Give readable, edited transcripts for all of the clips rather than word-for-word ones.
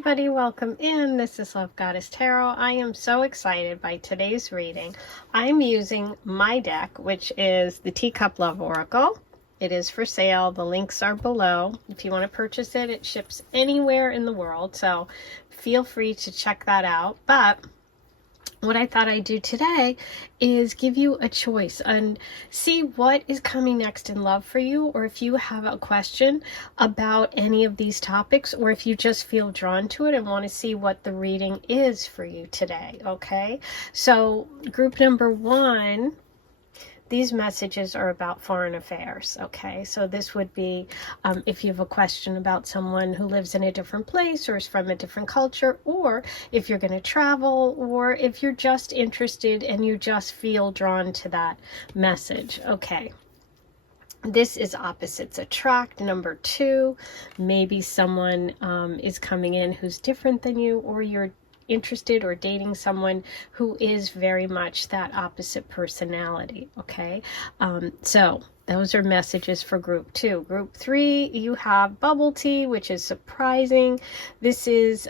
everybody, welcome in. This is Love Goddess Tarot. I am so excited by today's reading. I'm using my deck, which is the Teacup Love Oracle. It is for sale. The links are below. If you want to purchase it, it ships anywhere in the world, so feel free to check that out. But what I thought I'd do today is give you a choice and see what is coming next in love for you, or if you have a question about any of these topics, or if you just feel drawn to it and want to see what the reading is for you today. Okay, so group number one, these messages are about foreign affairs. Okay, so this would be if you have a question about someone who lives in a different place or is from a different culture, or if you're going to travel, or if you're just interested and you just feel drawn to that message. Okay, this is opposites attract. Number two, maybe someone is coming in who's different than you, or you're interested or dating someone who is very much that opposite personality. Okay, so those are messages for group two. Group three, you have bubble tea, which is surprising. This is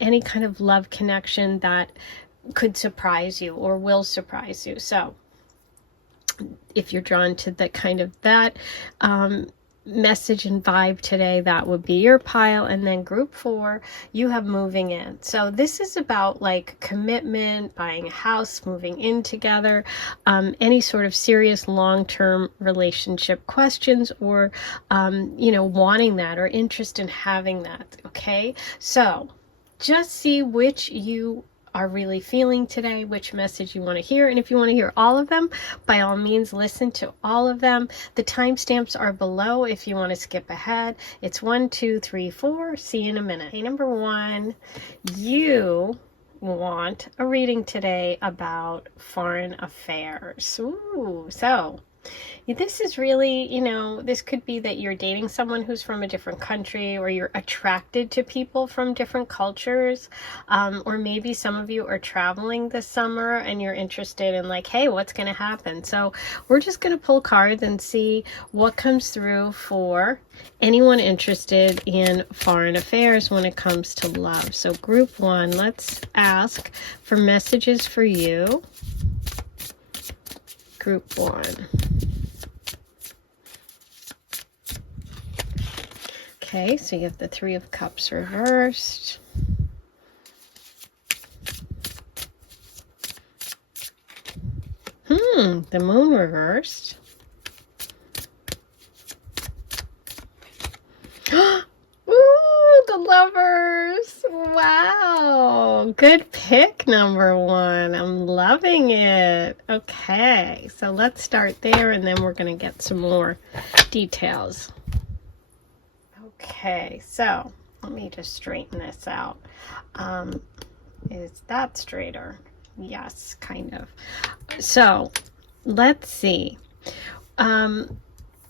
any kind of love connection that could surprise you or will surprise you. So if you're drawn to the kind of that message and vibe today, that would be your pile. And then group four, you have moving in. So this is about like commitment, buying a house, moving in together, any sort of serious long-term relationship questions, or wanting that or interest in having that. Okay, so just see which you are really feeling today, which message you want to hear. And if you want to hear all of them, by all means, listen to all of them. The timestamps are below if you want to skip ahead. It's 1, 2, 3, 4. See you in a minute. Okay, number one, you want a reading today about foreign affairs. Ooh, so this is really, this could be that you're dating someone who's from a different country, or you're attracted to people from different cultures, or maybe some of you are traveling this summer and you're interested in like, hey, what's going to happen? So we're just going to pull cards and see what comes through for anyone interested in foreign affairs when it comes to love. So group one, let's ask for messages for you. Group one. Okay, so you have the Three of Cups reversed. The Moon reversed. Ooh, the Lovers. Wow. Good pick, number one. I'm loving it. Okay, so let's start there, and then we're going to get some more details. Okay, so let me just straighten this out. Is that straighter? Yes, kind of. So let's see.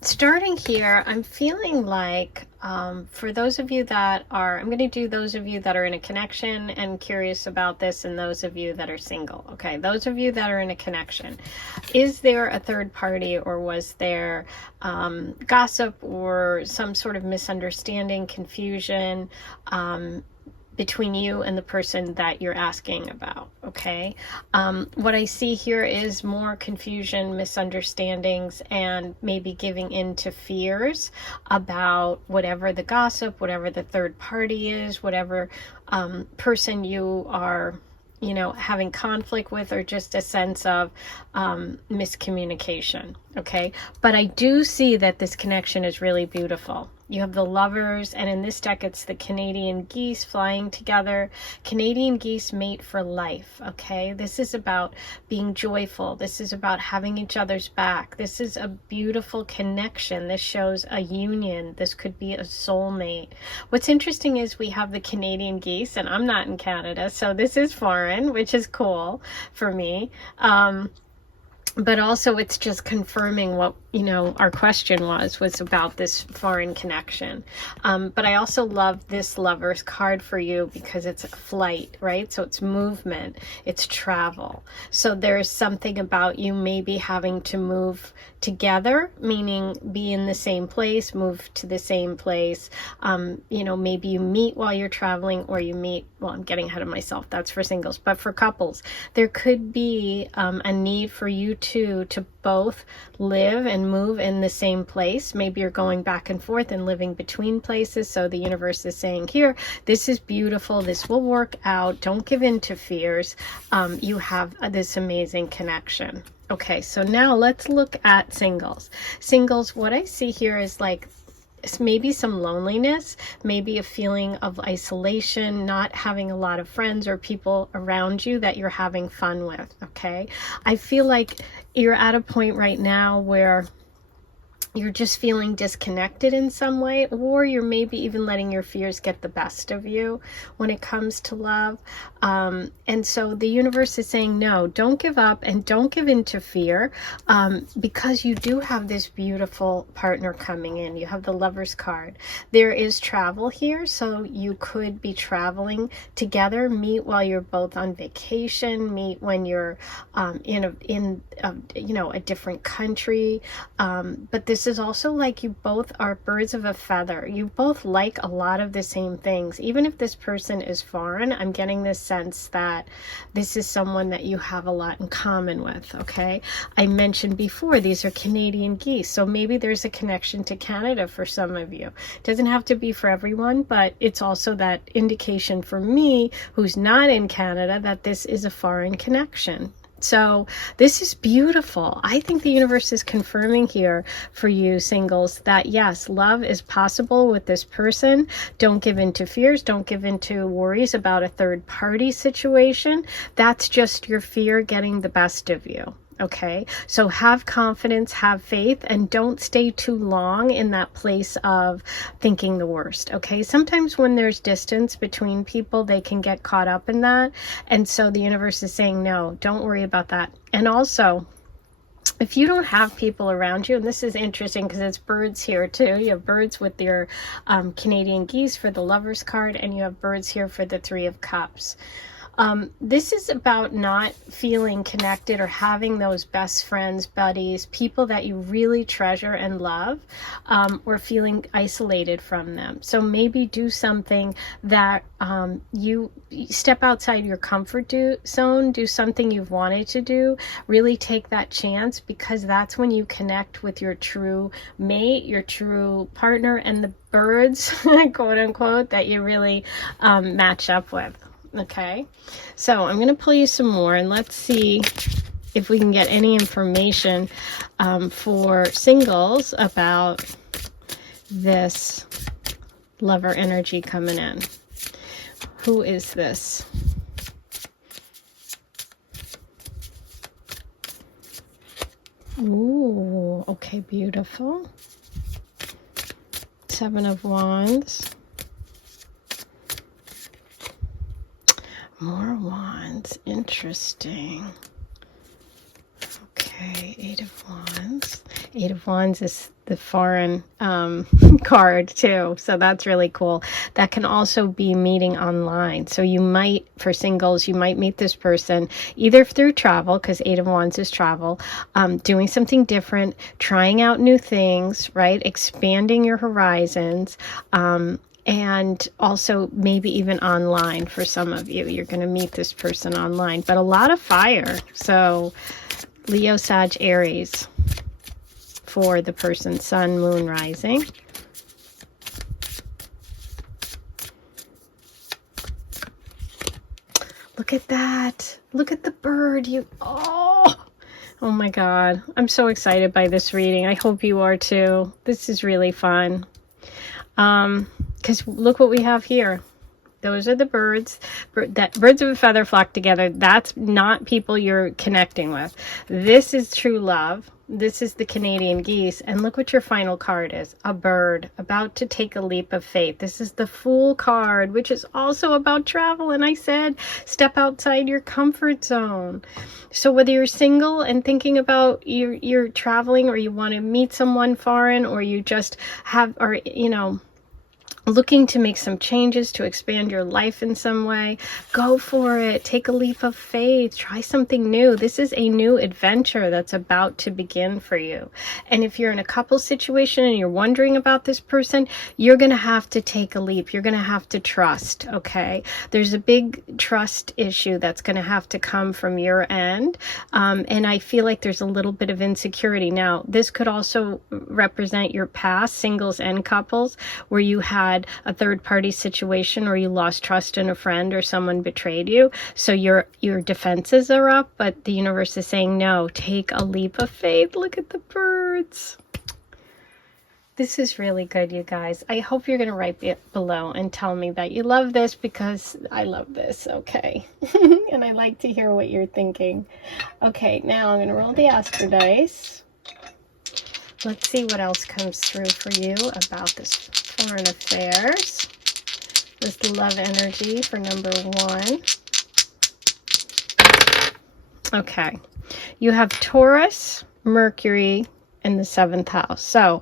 Starting here, I'm feeling like for those of you that are, I'm going to do those of you that are in a connection and curious about this, and those of you that are single. Okay, those of you that are in a connection, is there a third party, or was there gossip or some sort of misunderstanding, confusion between you and the person that you're asking about? Okay, what I see here is more confusion, misunderstandings, and maybe giving in to fears about whatever the gossip, whatever the third party is, whatever person you are having conflict with, or just a sense of miscommunication. Okay, but I do see that this connection is really beautiful. You have the Lovers, and in this deck it's the Canadian geese flying together. Canadian geese mate for life. Okay, this is about being joyful. This is about having each other's back. This is a beautiful connection. This shows a union. This could be a soulmate. What's interesting is we have the Canadian geese, and I'm not in Canada, so this is foreign, which is cool for me. But also it's just confirming what you know, our question was about this foreign connection. But I also love this Lover's card for you because it's flight, right? So it's movement, it's travel. So there's something about you maybe having to move together, meaning be in the same place, move to the same place. You know, maybe you meet while you're traveling, or you meet, well, I'm getting ahead of myself, that's for singles, but for couples, there could be a need for you two to both live and move in the same place. Maybe you're going back and forth and living between places. So the universe is saying here, this is beautiful, this will work out, don't give in to fears. You have this amazing connection. Okay, so now let's look at singles. Singles, what I see here is like maybe some loneliness, maybe a feeling of isolation, not having a lot of friends or people around you that you're having fun with, okay? I feel like you're at a point right now where you're just feeling disconnected in some way, or you're maybe even letting your fears get the best of you when it comes to love. And so the universe is saying, no, don't give up and don't give in to fear, because you do have this beautiful partner coming in. You have the Lover's card. There is travel here, so you could be traveling together, meet while you're both on vacation, meet when you're in a different country. But this is also like you both are birds of a feather. You both like a lot of the same things. Even if this person is foreign, I'm getting this sense that this is someone that you have a lot in common with, okay? I mentioned before, these are Canadian geese, so maybe there's a connection to Canada for some of you. It doesn't have to be for everyone, but it's also that indication for me, who's not in Canada, that this is a foreign connection. So this is beautiful. I think the universe is confirming here for you singles that yes, love is possible with this person. Don't give in to fears. Don't give in to worries about a third party situation. That's just your fear getting the best of you. Okay, so have confidence, have faith, and don't stay too long in that place of thinking the worst. Okay, sometimes when there's distance between people, they can get caught up in that. And so the universe is saying, no, don't worry about that. And also, if you don't have people around you, and this is interesting because it's birds here too. You have birds with your Canadian geese for the Lover's card, and you have birds here for the Three of Cups. This is about not feeling connected or having those best friends, buddies, people that you really treasure and love, or feeling isolated from them. So maybe do something that you step outside your comfort zone, do something you've wanted to do, really take that chance, because that's when you connect with your true mate, your true partner, and the birds, quote unquote, that you really match up with. Okay, so I'm going to pull you some more and let's see if we can get any information for singles about this lover energy coming in. Who is this? Ooh, okay, beautiful. Seven of Wands. More wands. Interesting. Okay, Eight of Wands. Eight of Wands is the foreign card too, so that's really cool. That can also be meeting online. So you might, for singles, you might meet this person either through travel, because Eight of Wands is travel, doing something different, trying out new things, right? Expanding your horizons, and also maybe even online for some of you. You're going to meet this person online, but a lot of fire. So Leo, Sag, Aries for the person, Sun, Moon, Rising. Look at that. Look at the bird. Oh my God. I'm so excited by this reading. I hope you are too. This is really fun. Because look what we have here. Those are the birds. Birds of a feather flock together. That's not people you're connecting with. This is true love. This is the Canadian geese. And look what your final card is. A bird about to take a leap of faith. This is the Fool card, which is also about travel. And I said, step outside your comfort zone. So whether you're single and thinking about you're traveling, or you want to meet someone foreign, or you just have, or, you know, looking to make some changes to expand your life in some way, go for it. Take a leap of faith. Try something new. This is a new adventure that's about to begin for you. And if you're in a couple situation and you're wondering about this person, you're going to have to take a leap. You're going to have to trust, okay? There's a big trust issue that's going to have to come from your end. And I feel like there's a little bit of insecurity. Now, this could also represent your past, singles and couples, where you had a third-party situation, or you lost trust in a friend, or someone betrayed you. So your defenses are up, but the universe is saying, no, take a leap of faith. Look at the birds. This is really good, you guys. I hope you're going to write below and tell me that you love this, because I love this, okay? And I like to hear what you're thinking. Okay, now I'm going to roll the Astro dice. Let's see what else comes through for you about this foreign affairs. This love energy for number 1. Okay. You have Taurus, Mercury, in the 7th house. So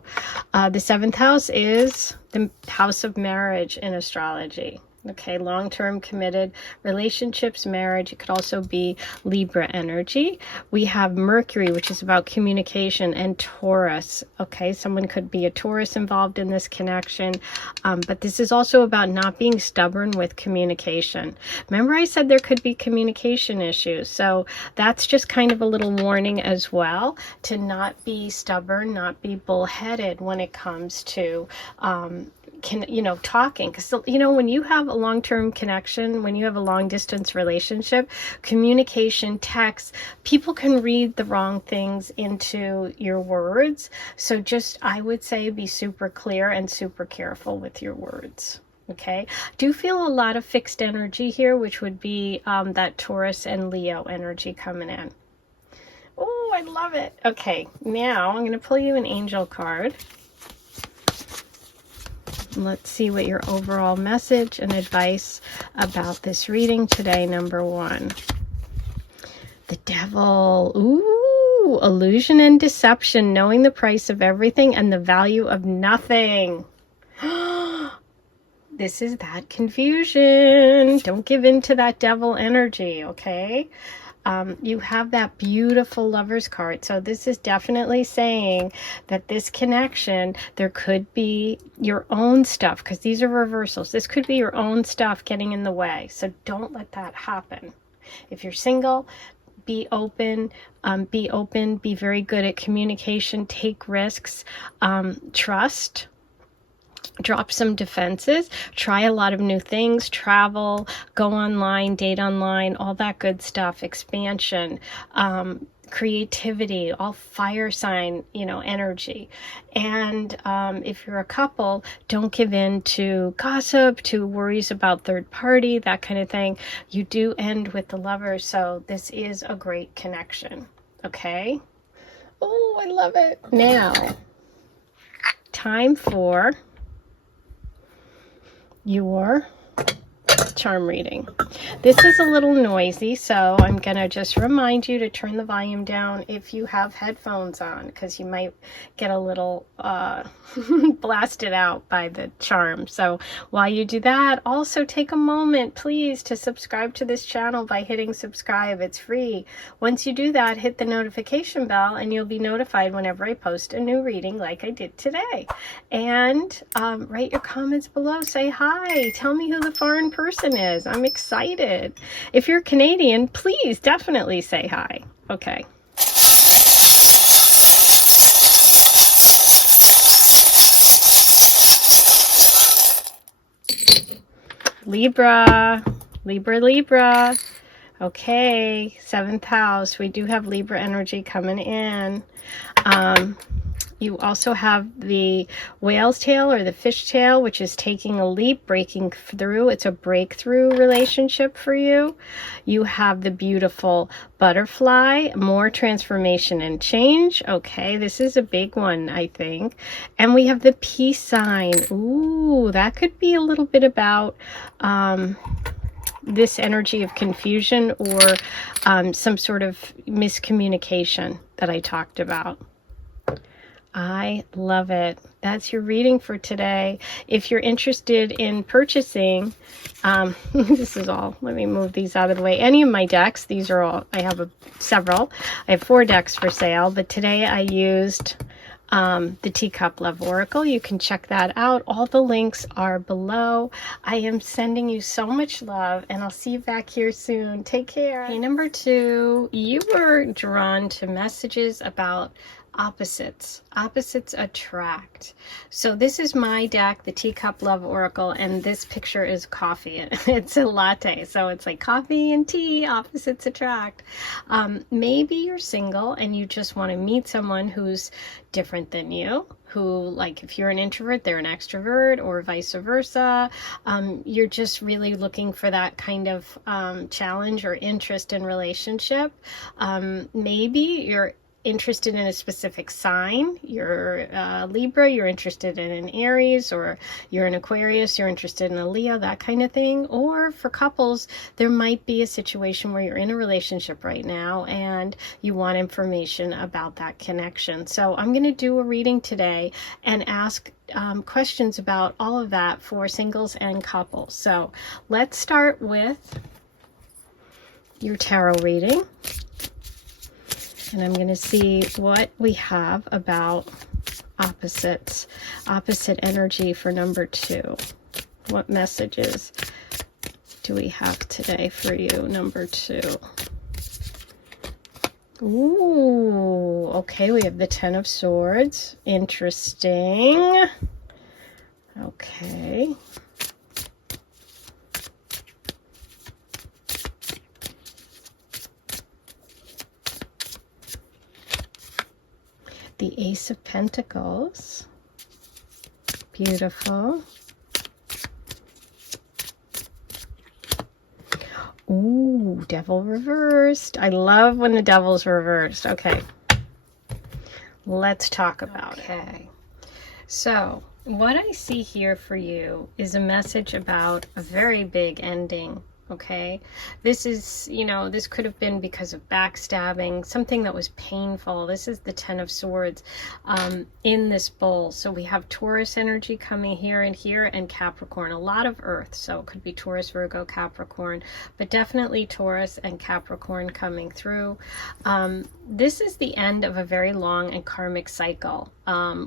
the 7th house is the house of marriage in astrology. Okay, long-term committed relationships, marriage. It could also be Libra energy. We have Mercury, which is about communication, and Taurus. Okay, someone could be a Taurus involved in this connection. But this is also about not being stubborn with communication. Remember I said there could be communication issues. So that's just kind of a little warning as well, to not be stubborn, not be bullheaded when it comes to talking. Because, when you have a long-term connection, when you have a long-distance relationship, communication, text, people can read the wrong things into your words. So just, I would say, be super clear and super careful with your words. Okay, do feel a lot of fixed energy here, which would be that Taurus and Leo energy coming in. Oh, I love it. Okay, now I'm going to pull you an angel card. Let's see what your overall message and advice about this reading today, number 1. The Devil. Ooh, illusion and deception, knowing the price of everything and the value of nothing. This is that confusion. Don't give in to that devil energy, okay? You have that beautiful Lover's card. So this is definitely saying that this connection, there could be your own stuff, because these are reversals. This could be your own stuff getting in the way. So don't let that happen. If you're single, be open, be very good at communication, take risks, trust. Drop some defenses, try a lot of new things, travel, go online, date online, all that good stuff, expansion, creativity, all fire sign, energy. And if you're a couple, don't give in to gossip, to worries about third party, that kind of thing. You do end with the Lovers, so this is a great connection, okay? Oh, I love it. Now, time for your charm reading. This is a little noisy, so I'm gonna just remind you to turn the volume down if you have headphones on, because you might get a little blasted out by the charm. So while you do that, also take a moment, please, to subscribe to this channel by hitting subscribe. It's free. Once you do that, hit the notification bell and you'll be notified whenever I post a new reading like I did today. And write your comments below. Say hi. Tell me who the foreign person is. I'm excited. If you're Canadian, please definitely say hi. Okay. Libra. Okay, 7th house. We do have Libra energy coming in. You also have the whale's tail or the fish tail, which is taking a leap, breaking through. It's a breakthrough relationship for you. You have the beautiful butterfly, more transformation and change. Okay, this is a big one, I think. And we have the peace sign. Ooh, that could be a little bit about this energy of confusion or some sort of miscommunication that I talked about. I love it. That's your reading for today. If you're interested in purchasing, this is all, let me move these out of the way. Any of my decks, these are all, I have several. I have 4 decks for sale, but today I used the Teacup Love Oracle. You can check that out. All the links are below. I am sending you so much love, and I'll see you back here soon. Take care. Okay, number 2, you were drawn to messages about opposites. Opposites attract. So this is my deck, the Teacup Love Oracle, and this picture is coffee. It's a latte, so it's like coffee and tea, opposites attract. Maybe you're single and you just want to meet someone who's different than you, who, like, if you're an introvert, they're an extrovert, or vice versa. You're just really looking for that kind of challenge or interest in relationship. Maybe you're interested in a specific sign. You're Libra, you're interested in an Aries, or you're an Aquarius, you're interested in a Leo, that kind of thing. Or for couples, there might be a situation where you're in a relationship right now and you want information about that connection. So I'm going to do a reading today and ask questions about all of that for singles and couples. So let's start with your tarot reading. And I'm going to see what we have about opposites, opposite energy for number 2. What messages do we have today for you, number 2? Ooh, okay, we have the 10 of Swords. Interesting. Okay. The Ace of Pentacles. Beautiful. Ooh, Devil reversed. I love when the Devil's reversed. Okay. Let's talk about it. So, what I see here for you is a message about a very big ending. Okay, this is, you know, this could have been because of backstabbing, something that was painful. This is the 10 of Swords in this bowl. So we have Taurus energy coming here and here, and Capricorn, a lot of earth. So it could be Taurus, Virgo, Capricorn, but definitely Taurus and Capricorn coming through. This is the end of a very long and karmic cycle,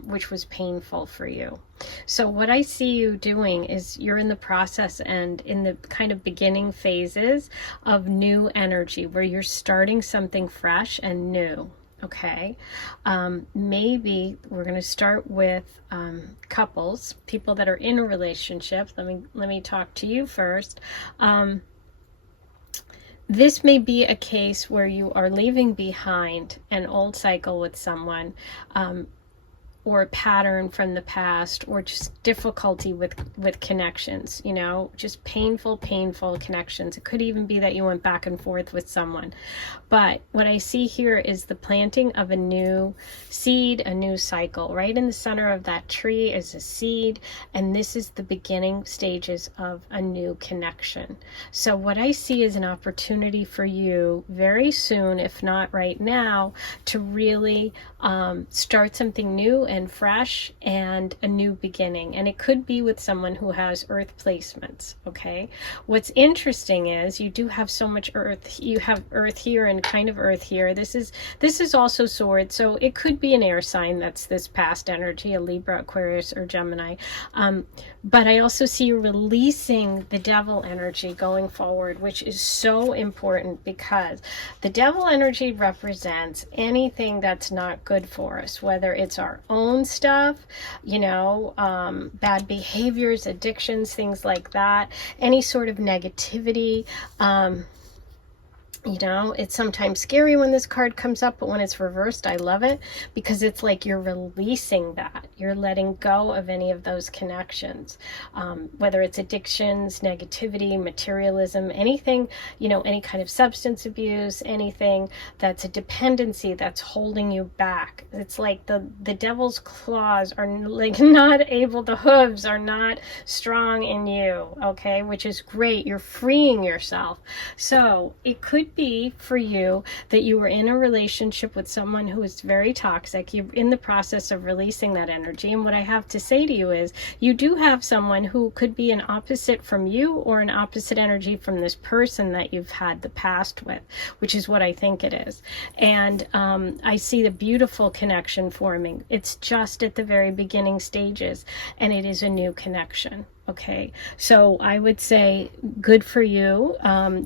which was painful for you. So what I see you doing is you're in the process and in the kind of beginning phases of new energy where you're starting something fresh and new. Okay, maybe we're going to start with couples, people that are in a relationship. Let me talk to you first. This may be a case where you are leaving behind an old cycle with someone, or a pattern from the past, or just difficulty with connections, you know, just painful connections. It could even be that you went back and forth with someone. But what I see here is the planting of a new seed, a new cycle. Right in the center of that tree is a seed, and this is the beginning stages of a new connection. So what I see is an opportunity for you very soon, if not right now, to really start something new and fresh and a new beginning. And it could be with someone who has earth placements. Okay, what's interesting is you do have so much earth. You have earth here and kind of earth here. This is also sword, so it could be an air sign that's this past energy, a Libra, Aquarius, or Gemini. But I also see you releasing the Devil energy going forward, which is so important because the Devil energy represents anything that's not good for us, whether it's our own stuff, you know, bad behaviors, addictions, things like that, any sort of negativity. You know, it's sometimes scary when this card comes up, but when it's reversed, I love it because it's like you're releasing that. You're letting go of any of those connections, whether it's addictions, negativity, materialism, anything, you know, any kind of substance abuse, anything that's a dependency that's holding you back. It's like the devil's claws are like not able, the hooves are not strong in you, okay, which is great. You're freeing yourself. So it could be for you that you were in a relationship with someone who is very toxic. You're in the process of releasing that energy. And what I have to say to you is you do have someone who could be an opposite from you or an opposite energy from this person that you've had the past with, which is what I think it is. And I see the beautiful connection forming. It's just at the very beginning stages, and it is a new connection. Okay, so I would say good for you.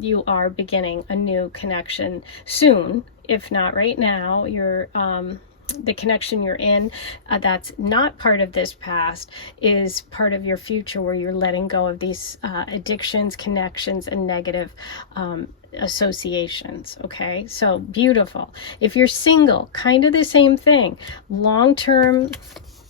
You are beginning a new connection soon, if not right now. You're the connection you're in that's not part of this past is part of your future, where you're letting go of these addictions, connections, and negative associations. Okay, so beautiful. If you're single, kind of the same thing. Long-term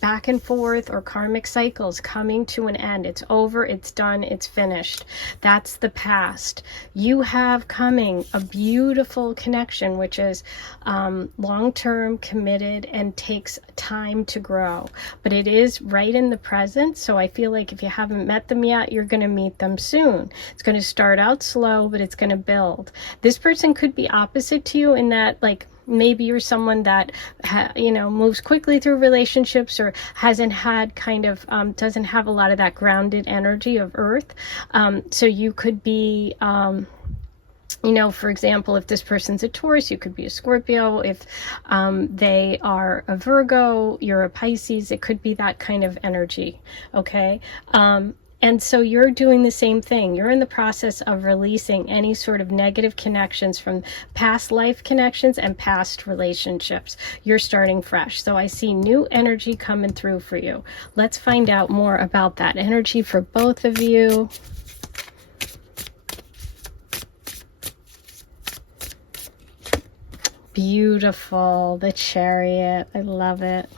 back and forth or karmic cycles coming to an end. It's over, it's done, it's finished. That's the past. You have coming a beautiful connection, which is long-term, committed, and takes time to grow. But it is right in the present, so I feel like if you haven't met them yet, you're going to meet them soon. It's going to start out slow, but it's going to build. This person could be opposite to you in that, like, maybe you're someone that, you know, moves quickly through relationships or hasn't had kind of, doesn't have a lot of that grounded energy of earth. So you could be, you know, for example, if this person's a Taurus, you could be a Scorpio. If they are a Virgo, you're a Pisces. It could be that kind of energy, okay? And so you're doing the same thing. You're in the process of releasing any sort of negative connections from past life connections and past relationships. You're starting fresh. So I see new energy coming through for you. Let's find out more about that energy for both of you. Beautiful. The Chariot. I love it.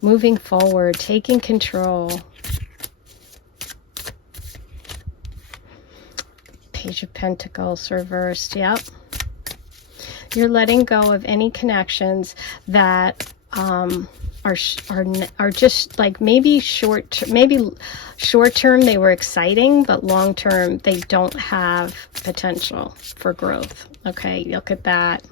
Moving forward, taking control. Page of Pentacles reversed. Yep. You're letting go of any connections that are just like maybe short term they were exciting, but long term they don't have potential for growth. Okay, look at that.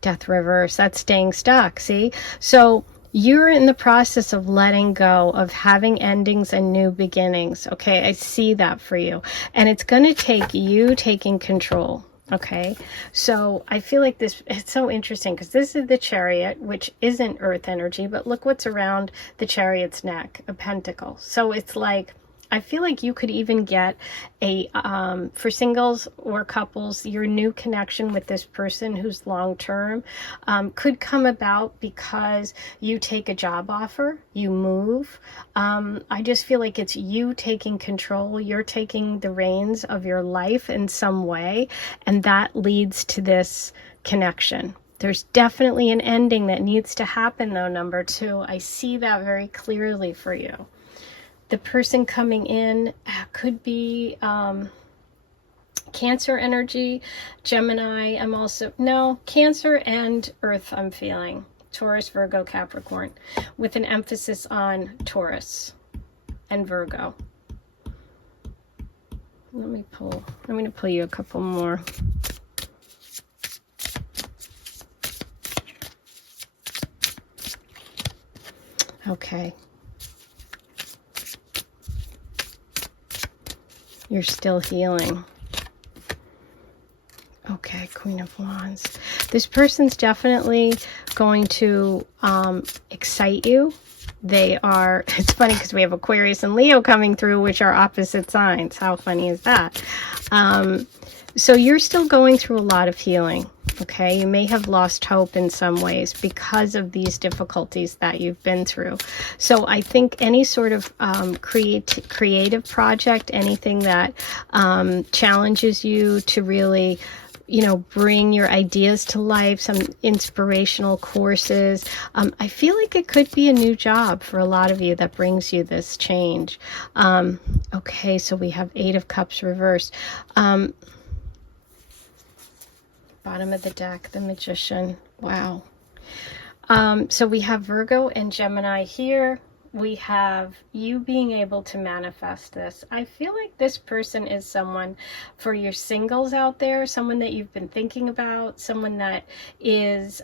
Death reverse. That's staying stuck. See? So you're in the process of letting go, of having endings and new beginnings. Okay, I see that for you. And it's going to take you taking control. Okay, so I feel like this, it's so interesting because this is the Chariot, which isn't earth energy, but look what's around the Chariot's neck, a pentacle. So it's like, I feel like you could even get a, for singles or couples, your new connection with this person who's long-term could come about because you take a job offer, you move. I just feel like it's you taking control. You're taking the reins of your life in some way, and that leads to this connection. There's definitely an ending that needs to happen, though, number 2. I see that very clearly for you. The person coming in could be Cancer energy, Gemini. I'm also, no, Cancer and Earth I'm feeling. Taurus, Virgo, Capricorn, with an emphasis on Taurus and Virgo. Let me pull, I'm going to pull you a couple more. Okay. You're still healing. Okay, Queen of Wands. This person's definitely going to excite you. They are, it's funny because we have Aquarius and Leo coming through, which are opposite signs. How funny is that? So you're still going through a lot of healing. Okay, you may have lost hope in some ways because of these difficulties that you've been through. So I think any sort of creative project, anything that challenges you to really, you know, bring your ideas to life, some inspirational courses. I feel like it could be a new job for a lot of you that brings you this change. Okay, so we have 8 of Cups reversed. Bottom of the deck, the Magician. Wow. So we have Virgo and Gemini here. We have you being able to manifest this. I feel like this person is someone for your singles out there, someone that you've been thinking about, someone that is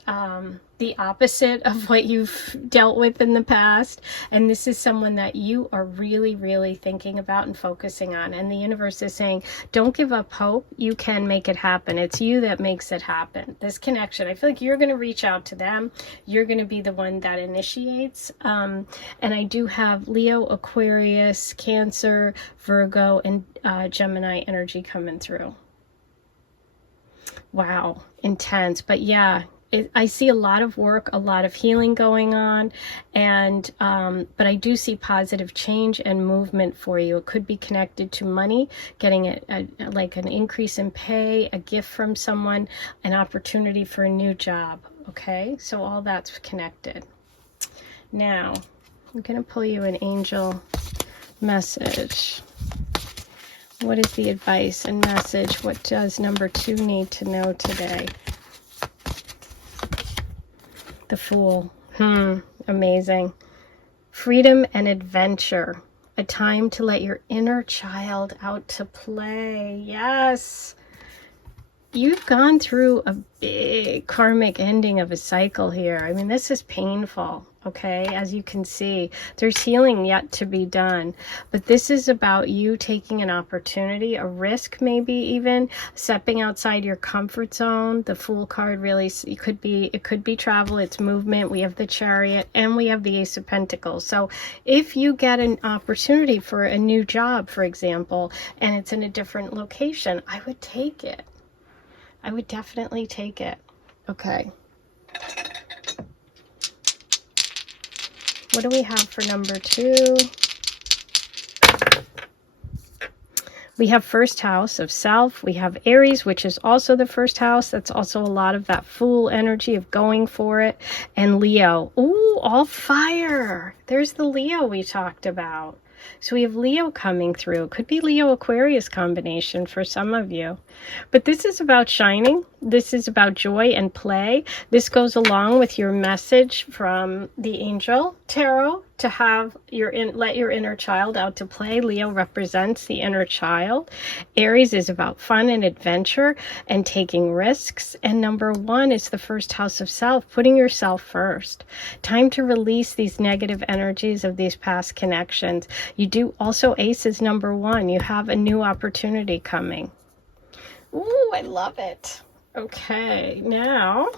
the opposite of what you've dealt with in the past. And this is someone that you are really, really thinking about and focusing on. And the universe is saying, don't give up hope. You can make it happen. It's you that makes it happen. This connection, I feel like you're going to reach out to them. You're going to be the one that initiates. And I do have Leo, Aquarius, Cancer, Virgo, and Gemini energy coming through. Wow, intense. But yeah, I see a lot of work, a lot of healing going on, and but I do see positive change and movement for you. It could be connected to money, getting like an increase in pay, a gift from someone, an opportunity for a new job. Okay, so all that's connected. Now, I'm going to pull you an angel message. What is the advice and message? What does number 2 need to know today? The Fool. Amazing. Freedom and adventure. A time to let your inner child out to play. Yes. You've gone through a big karmic ending of a cycle here. I mean, this is painful, okay? As you can see, there's healing yet to be done. But this is about you taking an opportunity, a risk maybe even, stepping outside your comfort zone. The Fool card really, it could be travel, it's movement. We have the Chariot and we have the Ace of Pentacles. So if you get an opportunity for a new job, for example, and it's in a different location, I would take it. I would definitely take it. Okay. What do we have for number 2? We have first house of self. We have Aries, which is also the first house. That's also a lot of that Fool energy of going for it. And Leo. Ooh, all fire. There's the Leo we talked about. So we have Leo coming through. Could be Leo-Aquarius combination for some of you. But this is about shining. This is about joy and play. This goes along with your message from the angel tarot to have let your inner child out to play. Leo represents the inner child. Aries is about fun and adventure and taking risks. And number 1 is the first house of self, putting yourself first. Time to release these negative energies of these past connections. You do also, Ace is number 1. You have a new opportunity coming. Ooh, I love it. Okay, now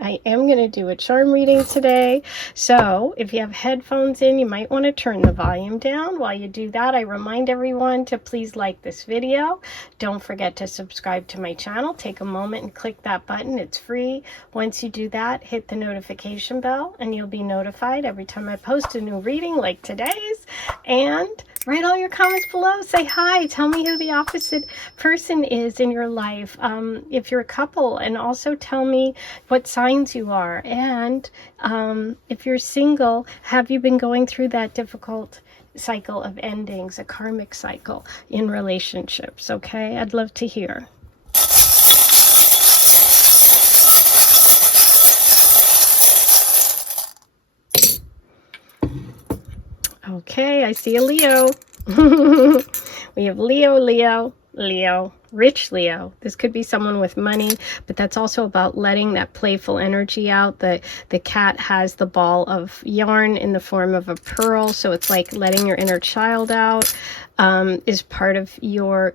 I am going to do a charm reading today. So if you have headphones in, you might want to turn the volume down. While you do that, I remind everyone to please like this video. Don't forget to subscribe to my channel. Take a moment and click that button. It's free. Once you do that, hit the notification bell and you'll be notified every time I post a new reading like today's. And write all your comments below. Say hi. Tell me who the opposite person is in your life. If you're a couple, and also tell me what signs you are. And if you're single, have you been going through that difficult cycle of endings, a karmic cycle in relationships? Okay, I'd love to hear. Okay, I see a Leo. We have Leo, Leo, Leo, rich Leo. This could be someone with money, but that's also about letting that playful energy out. The cat has the ball of yarn in the form of a pearl, so it's like letting your inner child out is part of your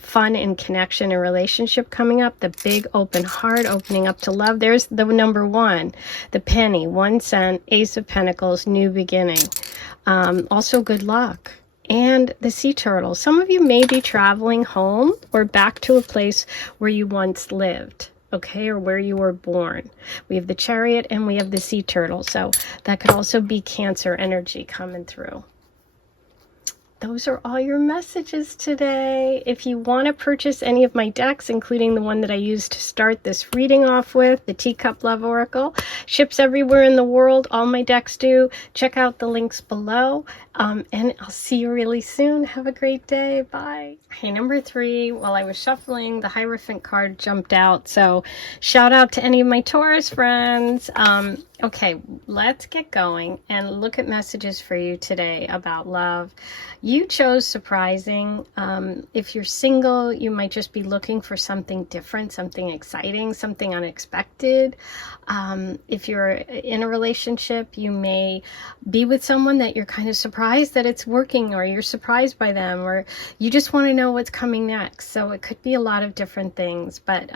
fun and connection and relationship coming up. The big open heart, opening up to love. There's the number 1, the penny, 1 cent, Ace of Pentacles, new beginning. Also good luck. And the sea turtle. Some of you may be traveling home or back to a place where you once lived, okay, or where you were born. We have the Chariot and we have the sea turtle. So that could also be Cancer energy coming through. those are all your messages today. If you want to purchase any of my decks, including the one that I used to start this reading off with, the Teacup Love Oracle, ships everywhere in the world. All my decks do. Check out the links below. And I'll see you really soon. Have a great day. Bye. Okay, number 3, while I was shuffling, the Hierophant card jumped out. So shout out to any of my Taurus friends. Okay, let's get going and look at messages for you today about love. You chose surprising. If you're single, you might just be looking for something different, something exciting, something unexpected. If you're in a relationship, you may be with someone that you're kind of surprised that it's working, or you're surprised by them, or you just want to know what's coming next. So it could be a lot of different things, but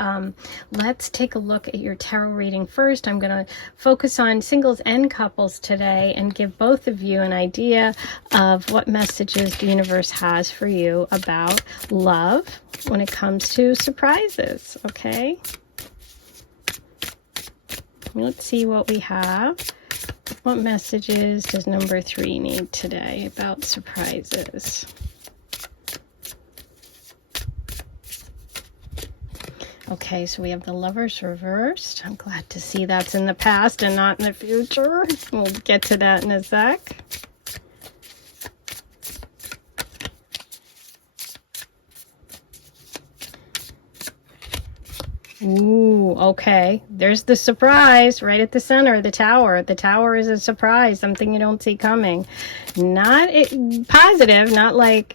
let's take a look at your tarot reading first. I'm going to focus on singles and couples today and give both of you an idea of what messages the universe has for you about love when it comes to surprises. Okay, let's see what we have. What messages does number 3 need today about surprises? Okay, so we have the Lovers reversed. I'm glad to see that's in the past and not in the future. We'll get to that in a sec. Ooh, okay. There's the surprise right at the center, the Tower. The Tower is a surprise, something you don't see coming. Not positive, not like,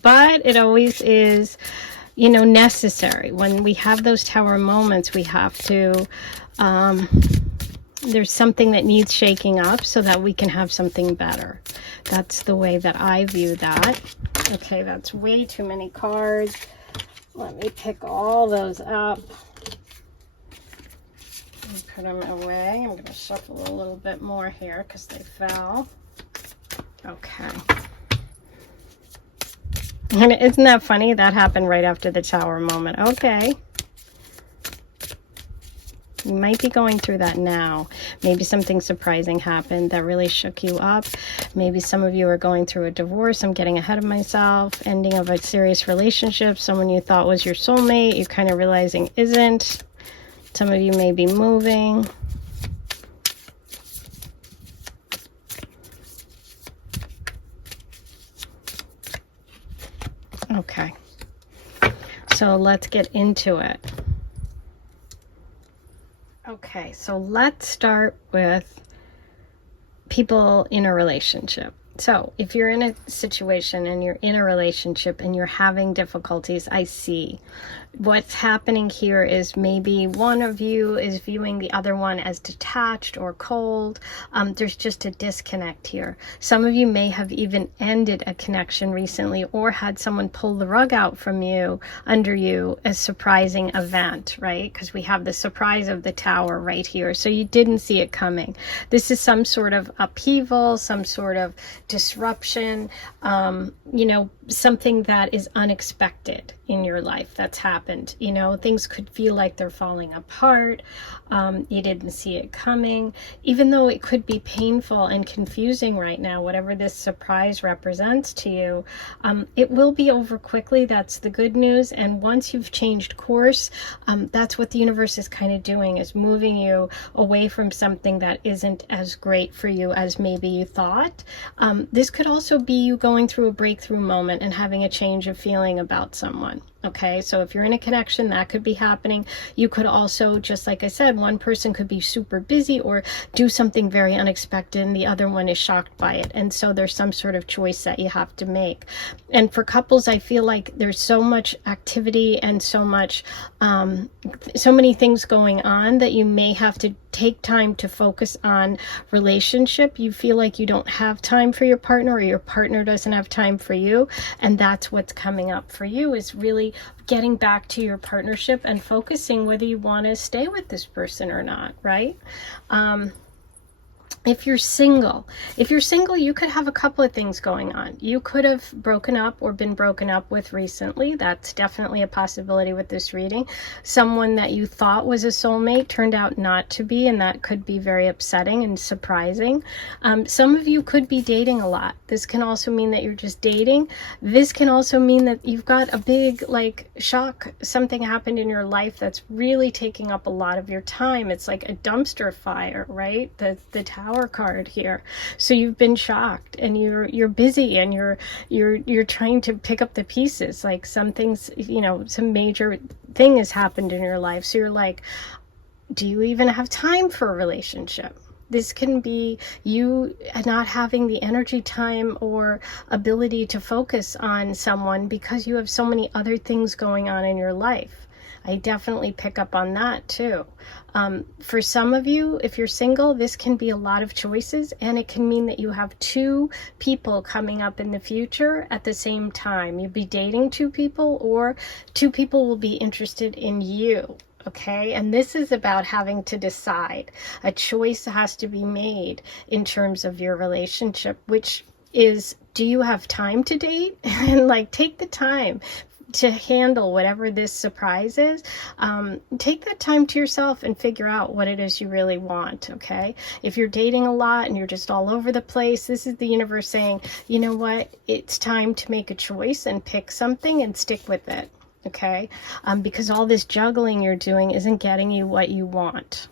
but it always is, necessary. When we have those Tower moments, we have to, there's something that needs shaking up so that we can have something better. That's the way that I view that. Okay, that's way too many cards. Let me pick all those up. Put them away. I'm going to shuffle a little bit more here because they fell. Okay. And isn't that funny? That happened right after the Tower moment. Okay. You might be going through that now. Maybe something surprising happened that really shook you up. Maybe some of you are going through a divorce. I'm getting ahead of myself. Ending of a serious relationship. Someone you thought was your soulmate, you're kind of realizing isn't. Some of you may be moving. Okay. So let's get into it. Okay, so let's start with people in a relationship. So if you're in a situation and you're in a relationship and you're having difficulties, I see what's happening here is maybe one of you is viewing the other one as detached or cold. There's just a disconnect here. Some of you may have even ended a connection recently or had someone pull the rug out from you, under you, a surprising event, right? Because we have the surprise of the Tower right here. So you didn't see it coming. This is some sort of upheaval, some sort of disruption, something that is unexpected in your life that's happened. Things could feel like they're falling apart. You didn't see it coming. Even though it could be painful and confusing right now, whatever this surprise represents to you, it will be over quickly. That's the good news. And once you've changed course, that's what the universe is kind of doing, is moving you away from something that isn't as great for you as maybe you thought. This could also be you going through a breakthrough moment and having a change of feeling about someone. Okay, so if you're in a connection, that could be happening. You could also, just like I said, one person could be super busy or do something very unexpected and the other one is shocked by it. And so there's some sort of choice that you have to make. And for couples, I feel like there's so much activity and so much, so many things going on that you may have to take time to focus on relationship. You feel like you don't have time for your partner, or your partner doesn't have time for you. And that's what's coming up for you, is really getting back to your partnership and focusing whether you want to stay with this person or not, right? If you're single, you could have a couple of things going on. You could have broken up or been broken up with recently. That's definitely a possibility with this reading. Someone that you thought was a soulmate turned out not to be, and that could be very upsetting and surprising. Some of you could be dating a lot. This can also mean that you're just dating. This can also mean that you've got a big shock. Something happened in your life that's really taking up a lot of your time. It's like a dumpster fire, right? The Tower card here. So you've been shocked, and you're busy, and you're trying to pick up the pieces. Like something's, some major thing has happened in your life. So you're like, do you even have time for a relationship? This can be you not having the energy, time, or ability to focus on someone because you have so many other things going on in your life. I definitely pick up on that too. For some of you, if you're single, this can be a lot of choices, and it can mean that you have two people coming up in the future at the same time. You'll be dating two people, or two people will be interested in you. Okay, and this is about having to decide. A choice has to be made in terms of your relationship, which is, do you have time to date? And take the time to handle whatever this surprise is. Take that time to yourself and figure out what it is you really want, okay? If you're dating a lot and you're just all over the place, this is the universe saying, you know what? It's time to make a choice and pick something and stick with it, okay? Because all this juggling you're doing isn't getting you what you want.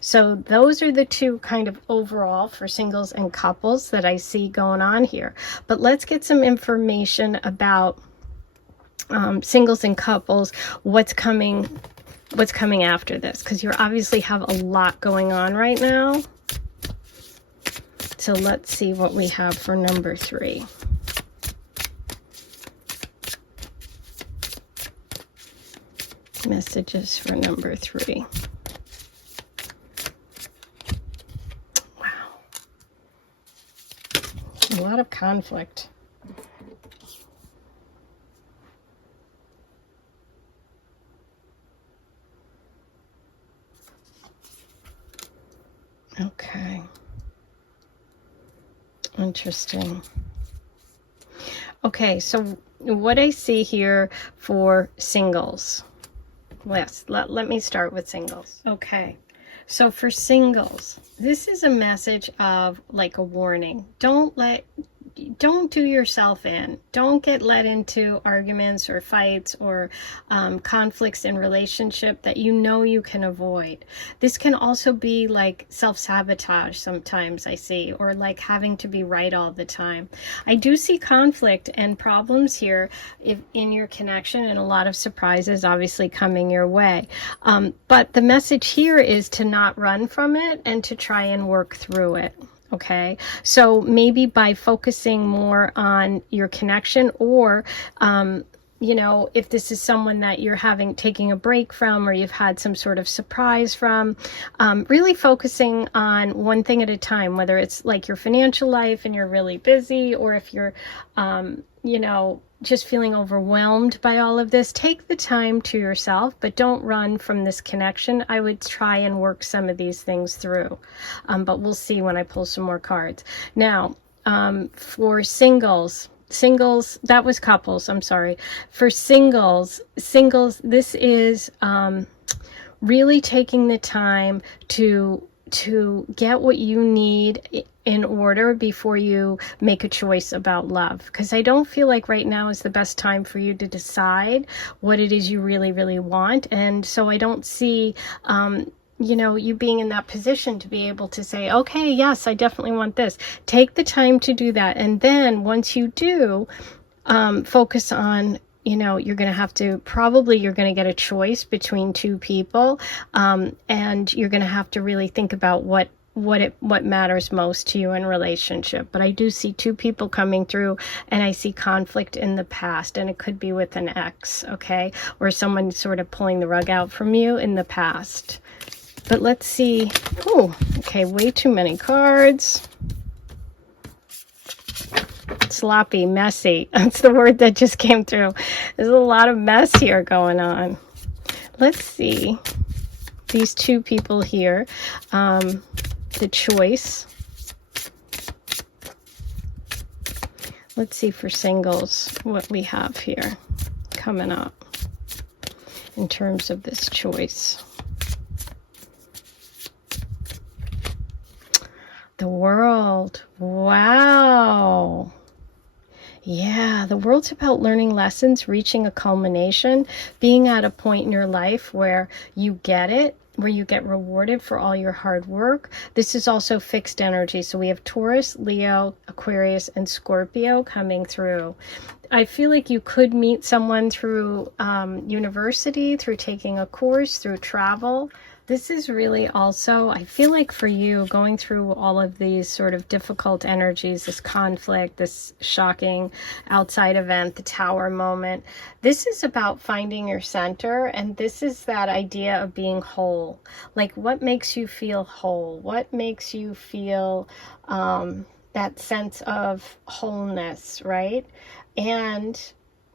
So those are the two kind of overall for singles and couples that I see going on here. But let's get some information about singles and couples, what's coming after this, because you obviously have a lot going on right now. So let's see what we have for number 3. Messages for number 3. Wow, a lot of conflict. Okay. Interesting. Okay, so what I see here for singles. Yes, let me start with singles. Okay, so for singles, this is a message of a warning. Don't do yourself in. Don't get led into arguments or fights or conflicts in relationship that you can avoid. This can also be self-sabotage sometimes, I see, or having to be right all the time. I do see conflict and problems here in your connection, and a lot of surprises obviously coming your way. But the message here is to not run from it and to try and work through it. Okay, so maybe by focusing more on your connection, or if this is someone that you're taking a break from, or you've had some sort of surprise from, really focusing on one thing at a time, whether it's your financial life and you're really busy, or if you're just feeling overwhelmed by all of this, take the time to yourself, but don't run from this connection. I would try and work some of these things through, but we'll see when I pull some more cards. Now, for singles, that was couples, I'm sorry. For singles, this is really taking the time to get what you need in order before you make a choice about love, because I don't feel like right now is the best time for you to decide what it is you really, really want. And so I don't see you being in that position to be able to say, okay, yes, I definitely want this. Take the time to do that, and then once you do, focus on you're going to get a choice between two people, and you're going to have to really think about what matters most to you in a relationship. But I do see two people coming through, and I see conflict in the past, and it could be with an ex, okay, or someone sort of pulling the rug out from you in the past. But let's see. Oh, okay, way too many cards. Sloppy, messy. That's the word that just came through. There's a lot of mess here going on. Let's see. These two people here. the choice. Let's see for singles what we have here coming up in terms of this choice. The World. Wow. Yeah, the World's about learning lessons, reaching a culmination, being at a point in your life where you get it, where you get rewarded for all your hard work. This is also fixed energy. So we have Taurus, Leo, Aquarius, and Scorpio coming through. I feel like you could meet someone through university, through taking a course, through travel. This is really also, I feel like for you, going through all of these sort of difficult energies, this conflict, this shocking outside event, the tower moment, this is about finding your center, and this is that idea of being whole. Like, what makes you feel whole? What makes you feel that sense of wholeness, right? And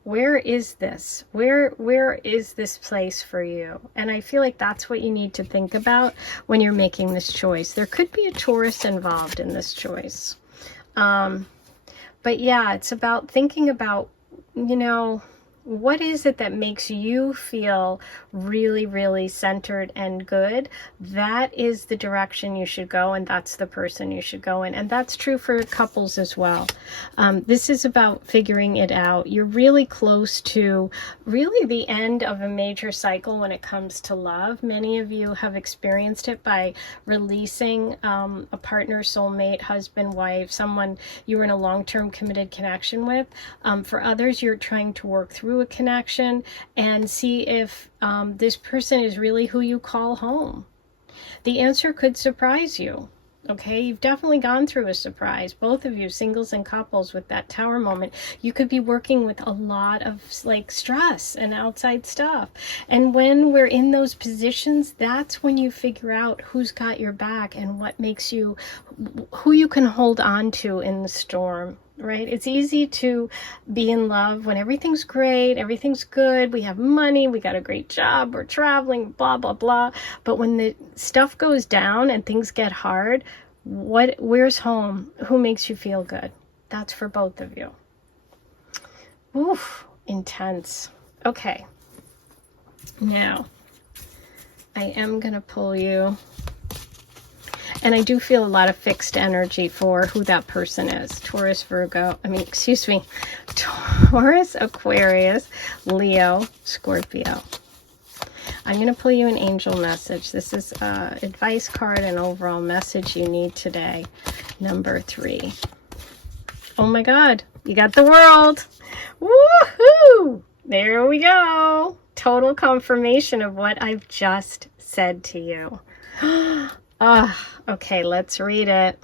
where is this? Where is this place for you? And I feel like that's what you need to think about when you're making this choice. There could be a Taurus involved in this choice. But yeah, it's about thinking about, you know, what is it that makes you feel really, really centered and good? That is the direction you should go, and that's the person you should go in. And that's true for couples as well. This is about figuring it out. You're really close to really the end of a major cycle when it comes to love. Many of you have experienced it by releasing a partner, soulmate, husband, wife, someone you were in a long-term committed connection with. For others, you're trying to work through a connection and see if this person is really who you call home. The answer could surprise you. Okay, you've definitely gone through a surprise, both of you, singles and couples, with that tower moment. You could be working with a lot of like stress and outside stuff. And when we're in those positions, that's when you figure out who's got your back and what makes you, who you can hold on to in the storm. Right? It's easy to be in love when everything's great, everything's good, we have money, we got a great job, we're traveling, blah, blah, blah. But when the stuff goes down and things get hard, where's home? Who makes you feel good? That's for both of you. Oof, intense. Okay. Now, I am going to pull you. And I do feel a lot of fixed energy for who that person is. Taurus, Taurus, Aquarius, Leo, Scorpio. I'm going to pull you an angel message. This is advice card and overall message you need today. Number 3. Oh my God, you got the World. Woohoo! There we go. Total confirmation of what I've just said to you. Okay, let's read it.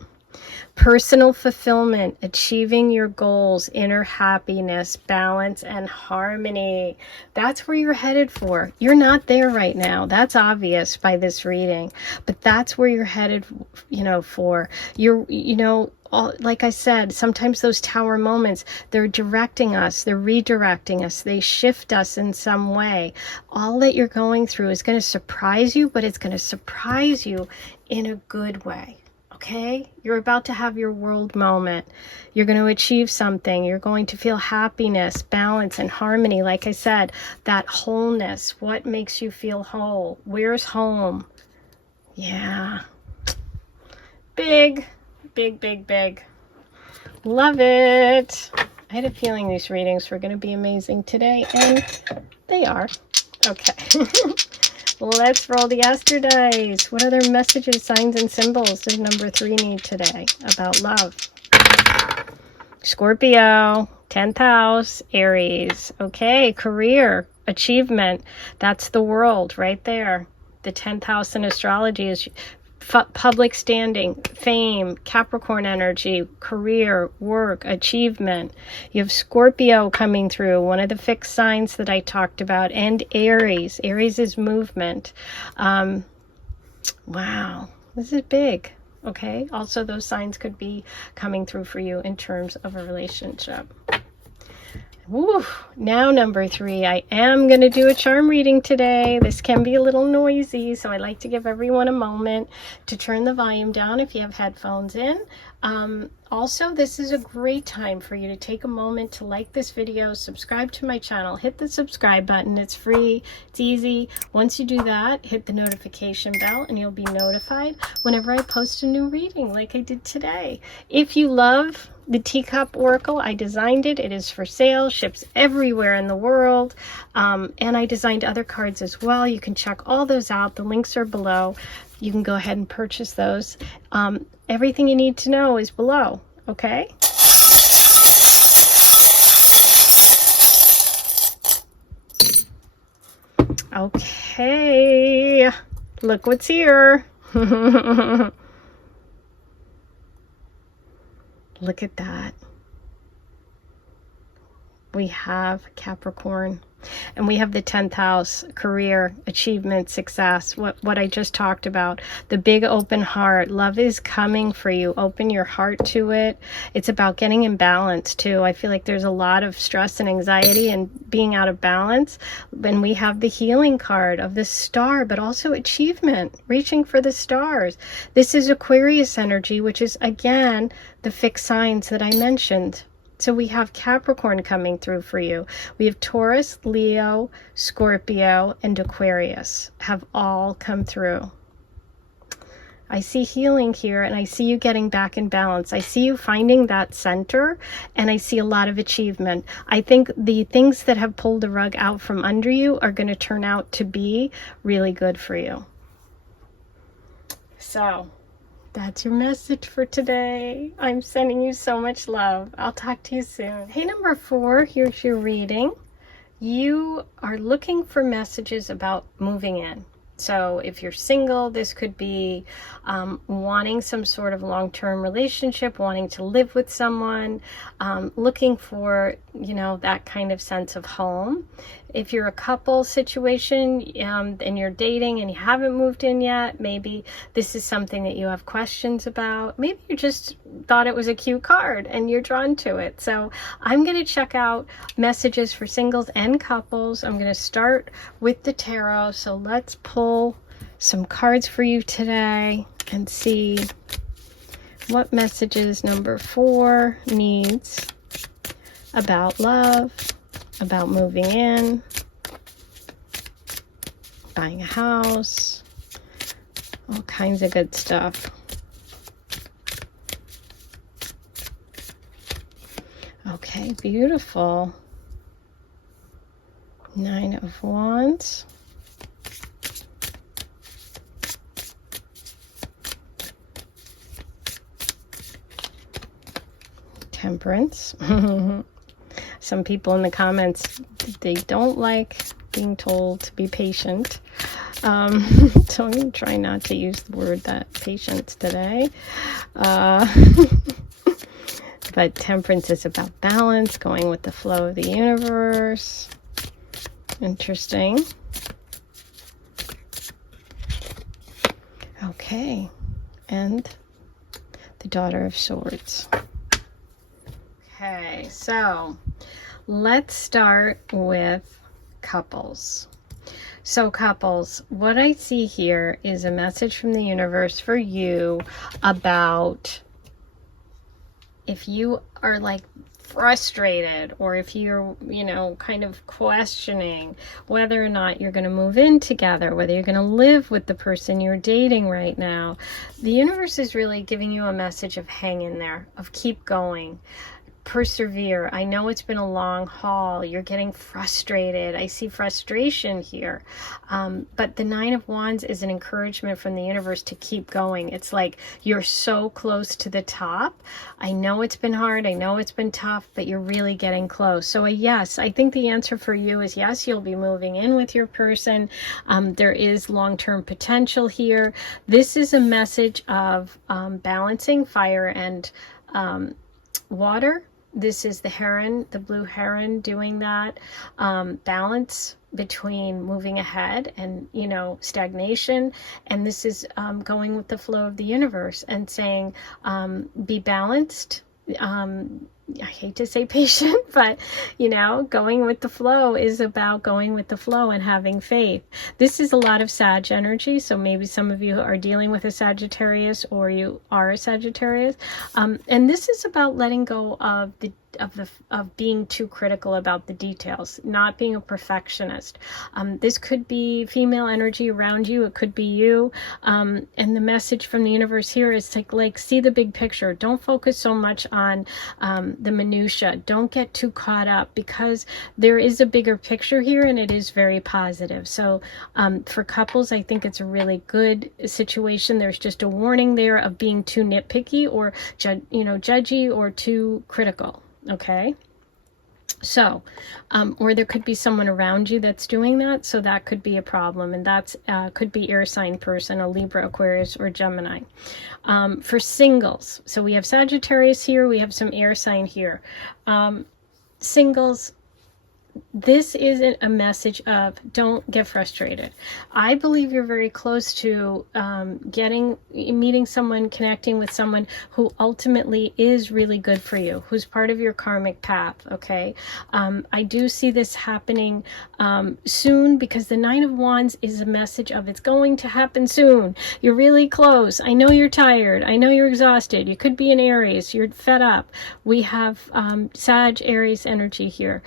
Personal fulfillment, achieving your goals, inner happiness, balance, and harmony. That's where you're headed for. You're not there right now. That's obvious by this reading, but that's where you're headed, for. Like I said, sometimes those tower moments, they're directing us, they're redirecting us, they shift us in some way. All that you're going through is going to surprise you, but it's going to surprise you in a good way. Okay? You're about to have your world moment. You're going to achieve something. You're going to feel happiness, balance, and harmony. Like I said, that wholeness. What makes you feel whole? Where's home? Yeah. Big, big, big, big. Love it. I had a feeling these readings were going to be amazing today, and they are. Okay. Let's roll the Aster dice. What other messages, signs, and symbols does number 3 need today about love? Scorpio, 10th house, Aries. Okay, career, achievement. That's the World right there. The 10th house in astrology is public standing, fame, Capricorn energy, career, work, achievement. You have Scorpio coming through, one of the fixed signs that I talked about, and Aries. Aries is movement. Wow, this is big. Okay, also those signs could be coming through for you in terms of a relationship. Woo. Now number 3, I am going to do a charm reading today. This can be a little noisy, so I like to give everyone a moment to turn the volume down if you have headphones in. Also, this is a great time for you to take a moment to like this video, subscribe to my channel, hit the subscribe button. It's free, it's easy. Once you do that, hit the notification bell and you'll be notified whenever I post a new reading like I did today. If you love the Teacup Oracle, I designed it. It is for sale, ships everywhere in the world. And I designed other cards as well. You can check all those out. The links are below. You can go ahead and purchase those. Everything you need to know is below, okay? Okay, look what's here. Look at that. We have Capricorn, and we have the 10th house, career, achievement, success, what I just talked about. The big open heart. Love is coming for you. Open your heart to it. It's about getting in balance too. I feel like there's a lot of stress and anxiety and being out of balance. And we have the healing card of the star, but also achievement, reaching for the stars. This is Aquarius energy, which is again the fixed signs that I mentioned. So we have Capricorn coming through for you. We have Taurus, Leo, Scorpio, and Aquarius have all come through. I see healing here, and I see you getting back in balance. I see you finding that center, and I see a lot of achievement. I think the things that have pulled the rug out from under you are going to turn out to be really good for you. So that's your message for today. I'm sending you so much love. I'll talk to you soon. Hey, number 4, here's your reading. You are looking for messages about moving in. So if you're single, this could be wanting some sort of long-term relationship, wanting to live with someone, looking for, you know, that kind of sense of home. If you're a couple situation and you're dating and you haven't moved in yet, maybe this is something that you have questions about. Maybe you just thought it was a cute card and you're drawn to it. So I'm going to check out messages for singles and couples. I'm going to start with the tarot. So let's pull some cards for you today and see what messages number 4 needs about love, about moving in, buying a house, all kinds of good stuff. Okay, beautiful. 9 of Wands. Temperance. Some people in the comments, they don't like being told to be patient. So I'm going to try not to use the word that patience today. But temperance is about balance, going with the flow of the universe. Interesting. Okay. And the Daughter of Swords. Okay, so let's start with couples. So couples, what I see here is a message from the universe for you about if you are like frustrated, or if you're, you know, kind of questioning whether or not you're going to move in together, whether you're going to live with the person you're dating right now. The universe is really giving you a message of hang in there, of keep going. Persevere. I know it's been a long haul. You're getting frustrated. I see frustration here. But the 9 of Wands is an encouragement from the universe to keep going. It's like you're so close to the top. I know it's been hard. I know it's been tough, but you're really getting close. So yes, I think the answer for you is yes, you'll be moving in with your person. There is long-term potential here. This is a message of balancing fire and water. This is the heron, the blue heron, doing that balance between moving ahead and, you know, stagnation. And this is going with the flow of the universe and saying, be balanced, I hate to say patient, but you know, going with the flow is about going with the flow and having faith. This is a lot of Sag energy, so maybe some of you are dealing with a Sagittarius, or you are a Sagittarius, and this is about letting go of being too critical about the details, not being a perfectionist. This could be female energy around you, it could be you, and the message from the universe here is to like see the big picture. Don't focus so much on the minutia. Don't get too caught up, because there is a bigger picture here, and it is very positive. So for couples, I think it's a really good situation. There's just a warning there of being too nitpicky or judgy or too critical. Okay, so or there could be someone around you that's doing that, so that could be a problem, and that's could be air sign person, a Libra, Aquarius, or Gemini. For singles, so we have Sagittarius here, we have some air sign here. Singles, this isn't a message of don't get frustrated. I believe you're very close to meeting someone, connecting with someone who ultimately is really good for you, who's part of your karmic path, okay? I do see this happening soon, because the Nine of Wands is a message of it's going to happen soon. You're really close. I know you're tired. I know you're exhausted. You could be an Aries. You're fed up. We have Sag, Aries energy here.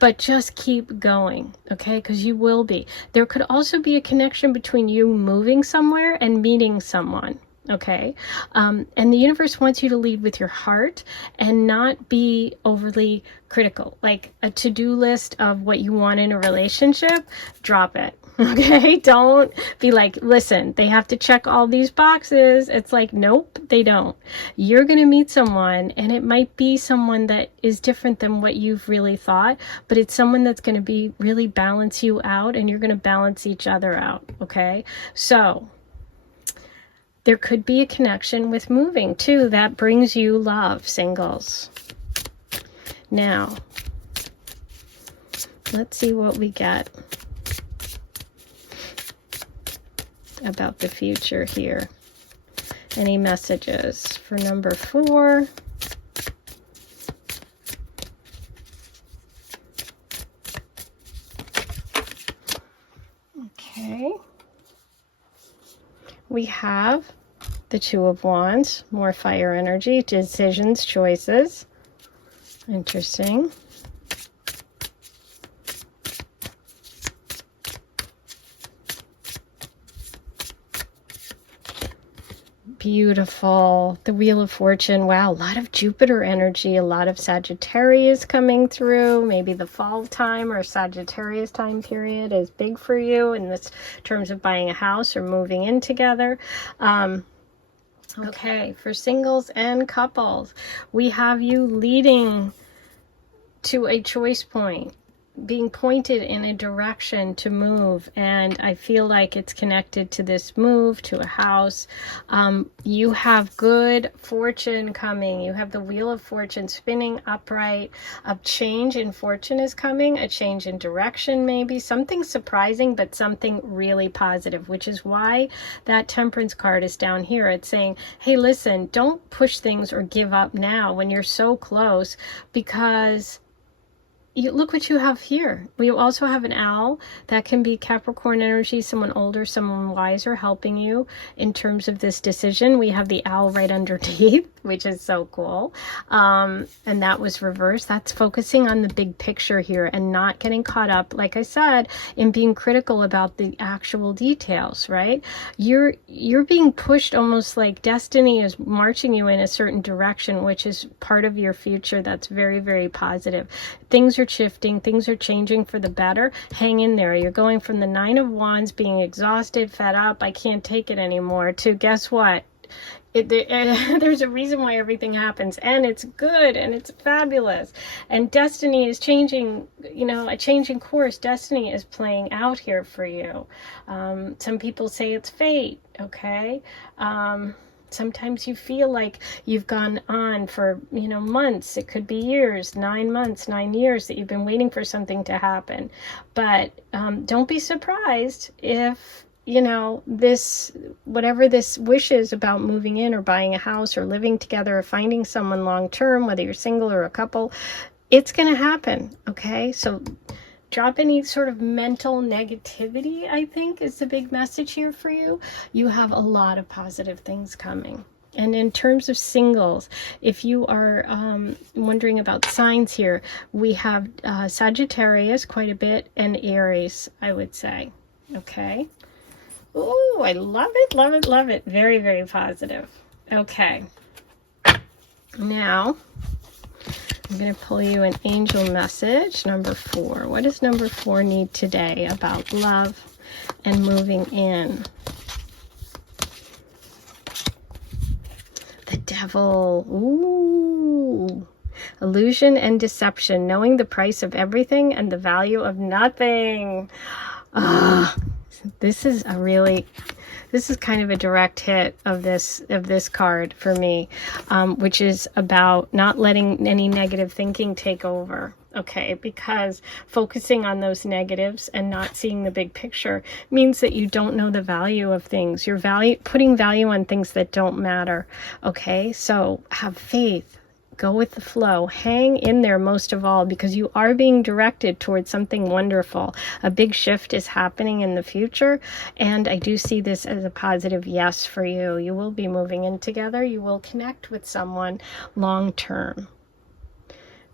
But just keep going, okay? Because you will be. There could also be a connection between you moving somewhere and meeting someone, okay? And the universe wants you to lead with your heart and not be overly critical. Like a to-do list of what you want in a relationship, drop it. Okay, don't be like, listen, they have to check all these boxes. It's like, nope, they don't. You're going to meet someone, and it might be someone that is different than what you've really thought, but it's someone that's going to be really balance you out, and you're going to balance each other out. Okay, so there could be a connection with moving too. That brings you love, singles. Now, let's see what we get about the future here. Any messages for number 4? Okay. We have the Two of Wands, more fire energy, decisions, choices. Interesting. Beautiful. The Wheel of Fortune. Wow, a lot of Jupiter energy, a lot of Sagittarius coming through. Maybe the fall time or Sagittarius time period is big for you in this terms of buying a house or moving in together. Okay, for singles and couples, we have you leading to a choice point, being pointed in a direction to move, and I feel like it's connected to this move to a house. You have good fortune coming. You have the Wheel of Fortune spinning upright. A change in fortune is coming, a change in direction, maybe something surprising, but something really positive, which is why that Temperance card is down here. It's saying, hey, listen, don't push things or give up now when you're so close, because look what you have here. We also have an owl. That can be Capricorn energy, someone older, someone wiser helping you in terms of this decision. We have the owl right underneath, which is so cool. And that was reversed. That's focusing on the big picture here and not getting caught up, like I said, in being critical about the actual details, right? You're being pushed, almost like destiny is marching you in a certain direction, which is part of your future. That's very, very positive. Things are shifting, things are changing for the better. Hang in there. You're going from the Nine of Wands, being exhausted, fed up, I can't take it anymore, to guess what? There's a reason why everything happens, and it's good, and it's fabulous, and destiny is changing, a changing course. Destiny is playing out here for you. Some people say it's fate, okay? Sometimes you feel like you've gone on for, months. It could be years, 9 months, 9 years that you've been waiting for something to happen. But don't be surprised if you know, this, whatever this wish is about moving in or buying a house or living together or finding someone long term, whether you're single or a couple, it's going to happen. Okay. So drop any sort of mental negativity, I think, is the big message here for you. You have a lot of positive things coming. And in terms of singles, if you are wondering about signs here, we have Sagittarius quite a bit and Aries, I would say. Okay. Oh, I love it, love it, love it. Very, very positive. Okay. Now, I'm going to pull you an angel message, number 4. What does number 4 need today about love and moving in? The devil. Ooh. Illusion and deception, knowing the price of everything and the value of nothing. This is kind of a direct hit of this card for me, which is about not letting any negative thinking take over. Okay, because focusing on those negatives and not seeing the big picture means that you don't know the value of things. You're putting value on things that don't matter. Okay, so have faith. Go with the flow. Hang in there most of all, because you are being directed towards something wonderful. A big shift is happening in the future, and I do see this as a positive yes for you. You will be moving in together. You will connect with someone long term.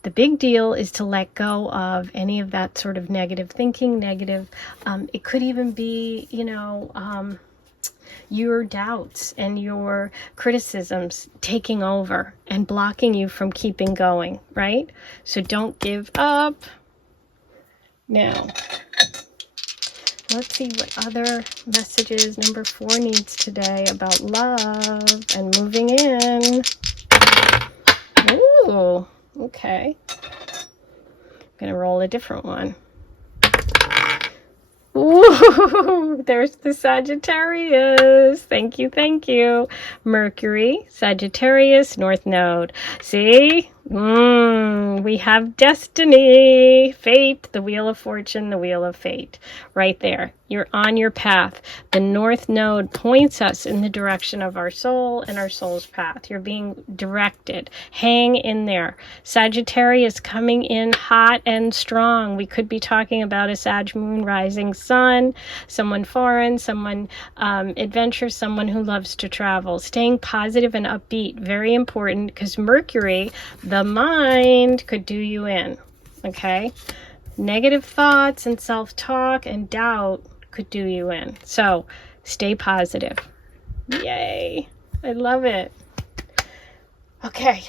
The big deal is to let go of any of that sort of negative thinking, it could even be, you know, your doubts and your criticisms taking over and blocking you from keeping going, right? So don't give up. Now, let's see what other messages number 4 needs today about love and moving in. Ooh, okay. I'm going to roll a different one. Ooh, there's the Sagittarius. Thank you, thank you. Mercury, Sagittarius, North Node. See? We have destiny, fate, the wheel of fortune, the wheel of fate. Right there. You're on your path. The North Node points us in the direction of our soul and our soul's path. You're being directed. Hang in there. Sagittarius coming in hot and strong. We could be talking about a Sag moon rising sun, someone foreign, someone adventurous, someone who loves to travel. Staying positive and upbeat, very important, because Mercury, the mind, could do you in. Okay? Negative thoughts and self-talk and doubt could do you in. So stay positive. Yay. I love it. Okay.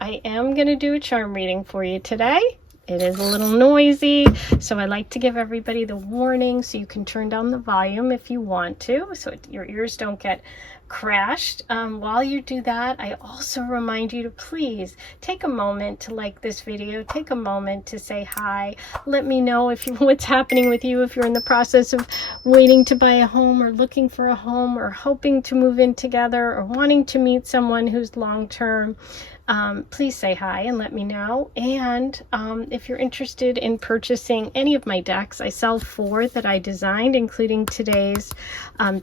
I am going to do a charm reading for you today. It is a little noisy, so I like to give everybody the warning so you can turn down the volume if you want to, so your ears don't get crashed. While you do that, I also remind you to please take a moment to like this video, take a moment to say hi, let me know what's happening with you, if you're in the process of waiting to buy a home or looking for a home or hoping to move in together or wanting to meet someone who's long-term. Please say hi and let me know. And if you're interested in purchasing any of my decks, I sell 4 that I designed, including today's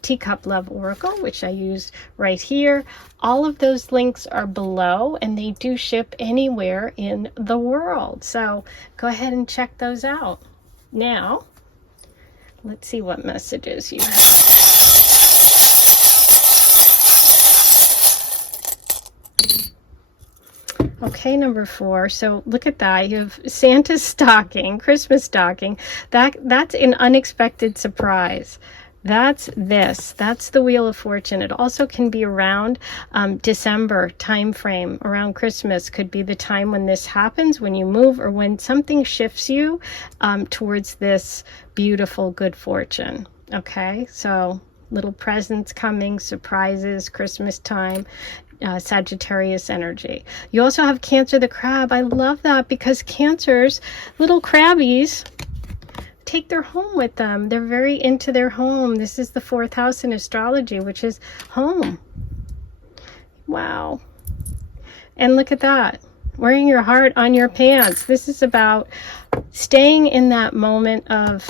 Teacup Love Oracle, which I use right here. All of those links are below, and they do ship anywhere in the world. So go ahead and check those out. Now, let's see what messages you have. Okay, number 4. So look at that. You have Santa's stocking, Christmas stocking. That's an unexpected surprise. That's the Wheel of Fortune. It also can be around December time frame. Around Christmas could be the time when this happens, when you move or when something shifts you towards this beautiful good fortune. Okay, so little presents coming, surprises, Christmas time. Sagittarius energy. You also have Cancer the crab. I love that because Cancers, little crabbies, take their home with them. They're very into their home. This is the 4th house in astrology, which is home. Wow. And look at that. Wearing your heart on your pants. This is about staying in that moment of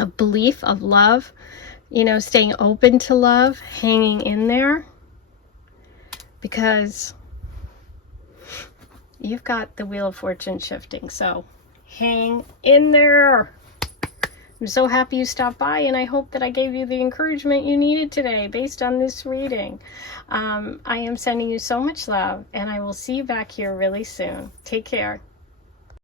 of belief, of love, you know, staying open to love, hanging in there, because you've got the Wheel of Fortune shifting. So hang in there. I'm so happy you stopped by, and I hope that I gave you the encouragement you needed today based on this reading. I am sending you so much love, and I will see you back here really soon. Take care.